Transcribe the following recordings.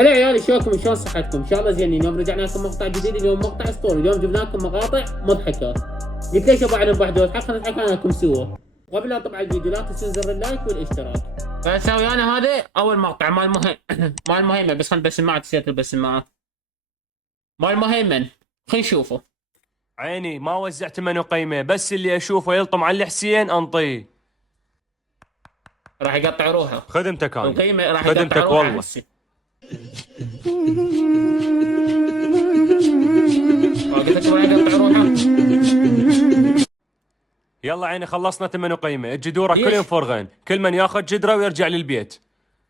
هلا عيالي، شلونكم؟ شلون صحتكم؟ ان شاء الله زينين. اليوم رجعنا لكم مقطع جديد، اليوم مقطع اسطوري. اليوم جبنا لكم مقاطع مضحكات. قلت ليش ابو علي بحدود حق خلينا نضحك انا لكم سوا. قبل لا طبعا الفيديو لا تنسون زر اللايك والاشتراك. فاسوي انا هذا اول مقطع مال مهم مال مهمه، بس خلنا البسماعات نسيت البسماعات مال مهيمن. خلينا نشوفه. عيني ما وزعت منو قيمه، بس اللي اشوفه يلطم على الحسين انطيه. راح يقطع روحه. خدمتك انا. القيمه راح يقطع خدمتك روحه والله. هسه. قلت لك راح يقطع روحه. يلا عيني خلصنا ثمن وقيمه، الجدوره ليش؟ كلهم فرغين، كل من ياخذ جدره ويرجع للبيت.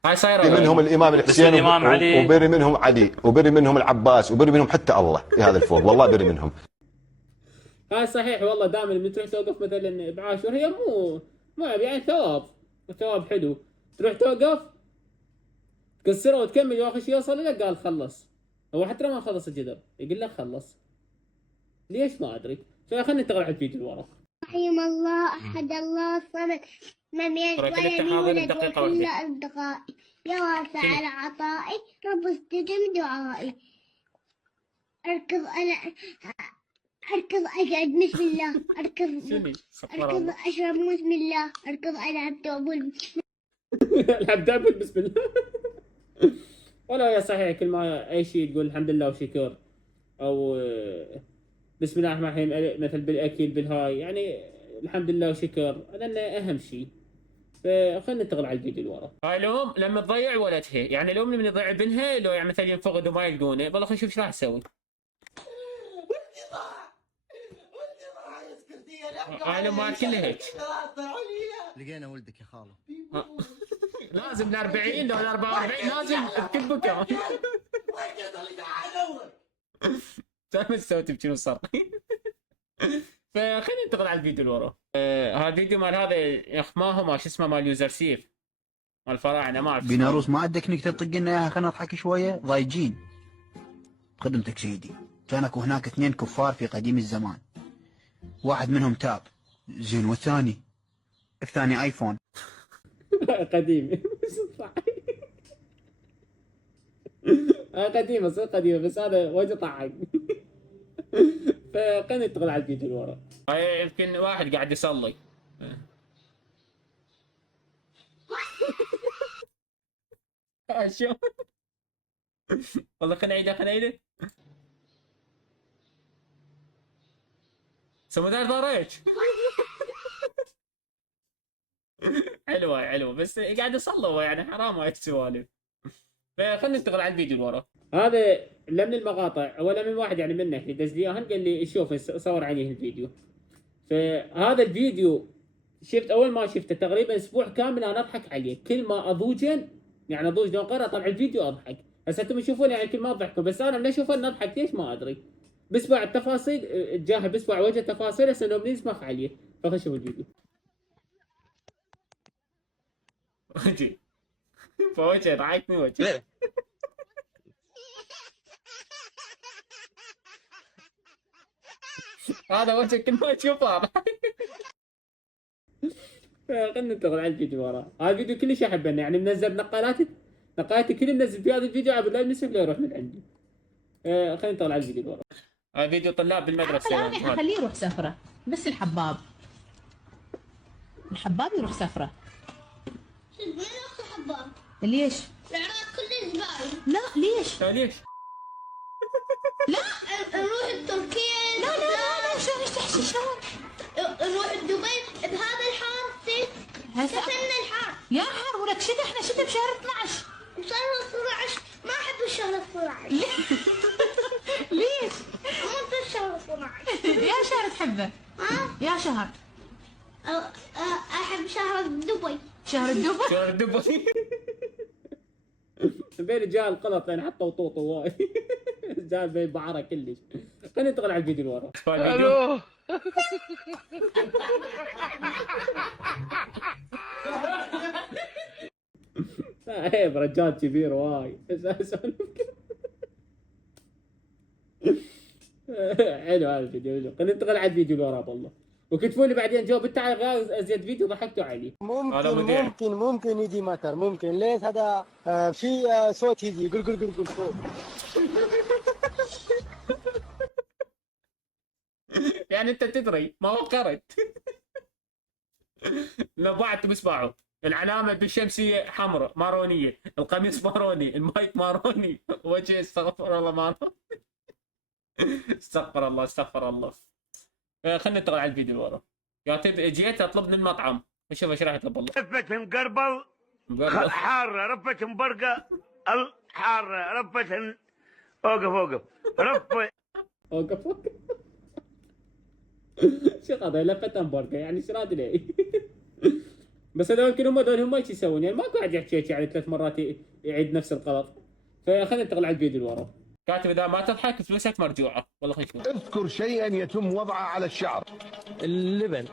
هاي صايره بري منهم الامام الحسين الإمام علي. وبري منهم علي وبري منهم العباس وبري منهم حتى الله في هذا الفوق، والله بري منهم. هاي صحيح والله. دائما لما تروح توقف مثلا بعاشور، هي مو يعني ثواب حلو. تروح توقف تكسره وتكمل، واخر شيء يوصل لك قال خلص. هو حتى ما خلص الجدر يقول لك خلص. ليش ما ادري. فخلنا ننتقل على الفيديو اللي ورا. رحم الله أحد الله الصمد لم يلد ترى كذا ولم تحاضر يولد الدقيقة وكل واحدة. أصدقائي يا واسع العطاء رب استجب دعائي. أركض أنا أركض أقعد بسم الله شنو؟ أركض أشرب بسم الله أركض ألعب توبل. العب دابل بسم الله. ولا يا صحيح، كل ما اي شيء تقول الحمد لله وشكر، او بسم الله الرحمن الرحيم، مثل بالاكل بالهاي يعني الحمد لله وشكر، لانه اهم شيء. فخلنا ننتقل على الفيديو اللي ورا. هاي الام لما تضيع ولدها، يعني الام لما تضيع ابنها، لو يعني مثلا ينفقد وما يلقونه، والله خلينا نشوف ايش راح تسوي. هاي الامهات كلها هيك. لقينا ولدك يا خاله. لازم ال 40 لو ال 44 لازم تكبك. تعرف تسوي تبكي صار. فخلينا ننتقل على الفيديو اللي ورا. هذا الفيديو مال هذا يا اخ، ما هو ما شو اسمه، مال يوزر سيف مال الفراعنه، ما اعرف. بيناروس ما عندك انك تطق لنا اياها، خلينا نضحك شويه ضايجين. خدمتك سيدي. كانك هناك اثنين كفار في قديم الزمان، واحد منهم تاب زين، والثاني ايفون. قديم. قديمه صدق قديمه، بس هذا وجه طعق. فخلينا ننتقل على الفيديو اللي ورا. هاي يمكن واحد قاعد يصلي. شو والله خلينا نعيده. سمودار ضاريج. حلوه بس قاعد يصلي هو، يعني حرام هاي السوالف. فخلنا ننتقل على الفيديو اللي ورا. هذا من المقاطع ولا من واحد يعني منه دز لي اياهن، قال لي شوف صور عليه الفيديو. فهذا الفيديو شفت اول ما شفته تقريبا اسبوع كامل انا اضحك عليه، كل ما اضوجن يعني اضوج لو قرأ طلع الفيديو اضحك. هسه انتم تشوفون يعني كل ما اضحكوا، بس انا من اشوفه اني اضحك ليش ما ادري. بسمع التفاصيل الجاهل، بسمع وجه التفاصيل، هسه لو بنسمخ عليه. فخلينا نشوف الفيديو. وجهي فوجهي ضحكني وجهي. هذا وجه كل ما تشوفه اضحك. خلينا ننتقل على الفيديو وراه. هذا الفيديو كلش احبه، يعني منزل نقالاتي كل منزل في هذا الفيديو عبد الله المسك لا يروح من عندي. خلينا ننتقل على الفيديو وراه. هذا فيديو طلاب بالمدرسه. هذا حخليه يروح سفره، بس الحباب يروح سفره. وين أخو حباب؟ ليش؟ العراق كله زباين. لا ليش؟ ليش؟ لا نروح تركيا. لا شلون ايش تحكي شلون؟ نروح دبي بهذا الحار. هسه كفلنا الحار. يا حر ولك شتاء، احنا شتاء بشهر 12. وصار 12 ما أحب الشهر 12. ليش؟ أموت بالشهر 12. يا شهر تحبه؟ ها؟ يا شهر. أحب شهر دبي. شهر الدبر. شهر الدبي. بين رجال غلط يعني حتى وطوطو واي. رجال بين بعره كلش. خلينا ننتقل على الفيديو اللي وراه. الو. عيب رجال كبير واي. حلو هذا الفيديو. خلينا ننتقل على الفيديو اللي وراه. والله وكتبوا لي بعدين جاوب انت على غير ازيد فيديو ضحكتوا علي. ممكن مذيع. ممكن يجي مطر، ممكن ليش هذا في صوت يجي قل قل قل قل صوت. يعني انت تدري ما فكرت. لو بعد بسمعوا العلامة بالشمسية حمراء مارونية، القميص ماروني، المايك ماروني، وجه استغفر الله ماروني. استغفر الله استغفر الله. خلينا ننتقل على الفيديو اللي ورا. جيت اطلب من المطعم، شوف ايش راح يطلب الله. رفة مقربل حارة، رفة مبرقة الحارة، رفة اوقف رفة اوقف. شو هذا لفة همبرجر يعني ايش راد لي؟ بس هذول يمكن هم ايش يسوون يعني ماكو واحد يحكي يعني 3 مرات يعيد نفس الغلط. فخلينا ننتقل على الفيديو اللي ورا. كاتب اذا ما تضحك فلوسك مرجوعه، والله خلينا نشوف. اذكر شيئا يتم وضعه على الشعر. اللبن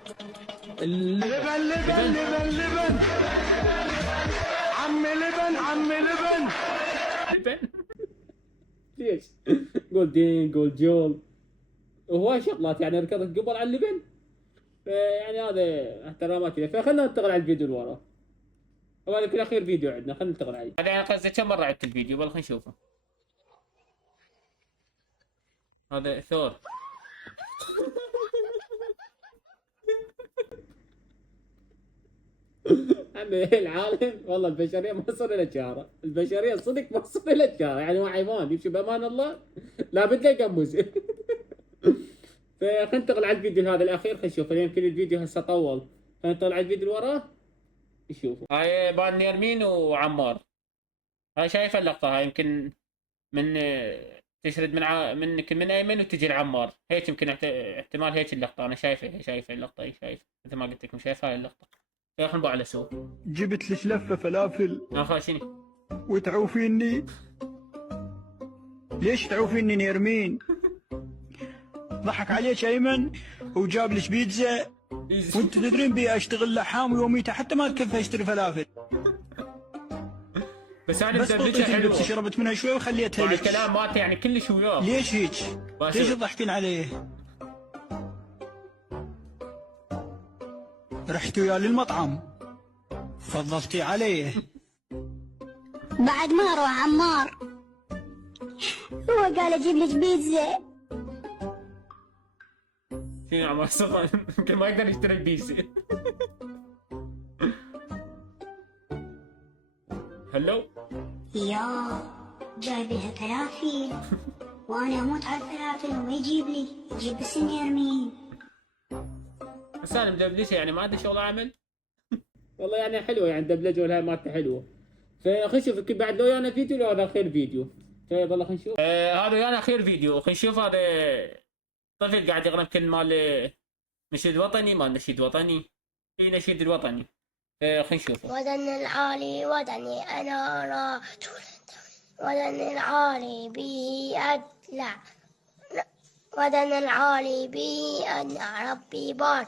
عمي لبن. ليش؟ قول دين قول جول وهواي شغلات يعني ركضت قبل على اللبن. يعني هذا احتراماتي له. فخلنا ننتقل على الفيديو اللي ورا. وهذا يمكن اخير فيديو عندنا، خلينا ننتقل عليه. هذا يعني قصدي كم مره عدت الفيديو؟ والله خلينا نشوفه. هذا ثور. عمي العالم والله البشريه ما تصل الى شهره، البشريه صدق ما تصل الى شهره، يعني هو حيوان يمشي بامان الله لابد له يقمز. فخلينا ننتقل على الفيديو هذا الاخير، خلينا نشوف يمكن الفيديو هسه طول. خلينا ننتقل على الفيديو اللي وراه نشوفه. هاي بان نيرمين وعمار. هاي شايفه اللقطه، هاي يمكن من تشرد من ايمن وتجي لعمار، هيك يمكن احتمال هيك اللقطه. انا شايفه اللقطه، هي شايف مثل ما قلت لكم، شايف هاي اللقطه. خلينا نبغى على سوق. جبت لك لفة فلافل اخر شنو؟ وتعوفيني. ليش تعوفيني نيرمين؟ ضحك عليك ايمن وجاب لك بيتزا وانت تدرين بي اشتغل لحام ويوميته حتى ما تكفى اشتري فلافل. بس انا بس مدبلجها حلوه، شربت منها شوي وخليتها لك. الكلام مالته يعني كلش وياه. ليش هيك؟ ليش تضحكين عليه؟ رحت وياه للمطعم فضلتي عليه. بعد ما اروح عمار هو قال اجيب لك بيتزا. شنو عمار صفا يمكن ما يقدر يشتري البيتزا. هلو يا جايبها فلافل وانا اموت على الفلافل وما يجيب لي، يجيب بس يرمين. بس انا مدبلجها يعني ما عندي شغل اعمل. والله يعني حلوه يعني دبلجه ولا مالته حلوه. فخلينا نشوف يمكن بعد لو انا فيديو لو هذا اخير فيديو. طيب والله خلينا نشوف. هذا انا اخير فيديو. خلينا نشوف. هذا طفل قاعد يغني كلمه مال نشيد وطني، مال نشيد وطني، اي نشيد الوطني. خلينا نشوف. ودن العالي ودني انا ودن العالي به أدلع، ودن العالي به أدلع، ربي بارك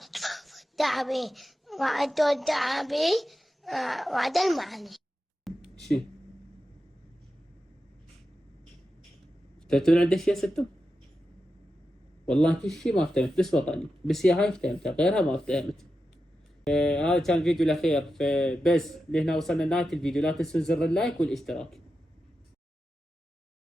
تعبي وعد التعبي وعد المعاني. شي فهمتون عند اشياء ستم؟ والله كل شيء ما فهمت، بس وطني بس هي هاي فهمتها، غيرها ما فهمت. هذا كان الفيديو الاخير. فبس لهنا وصلنا لنهايه الفيديو. لا تنسون زر اللايك والاشتراك.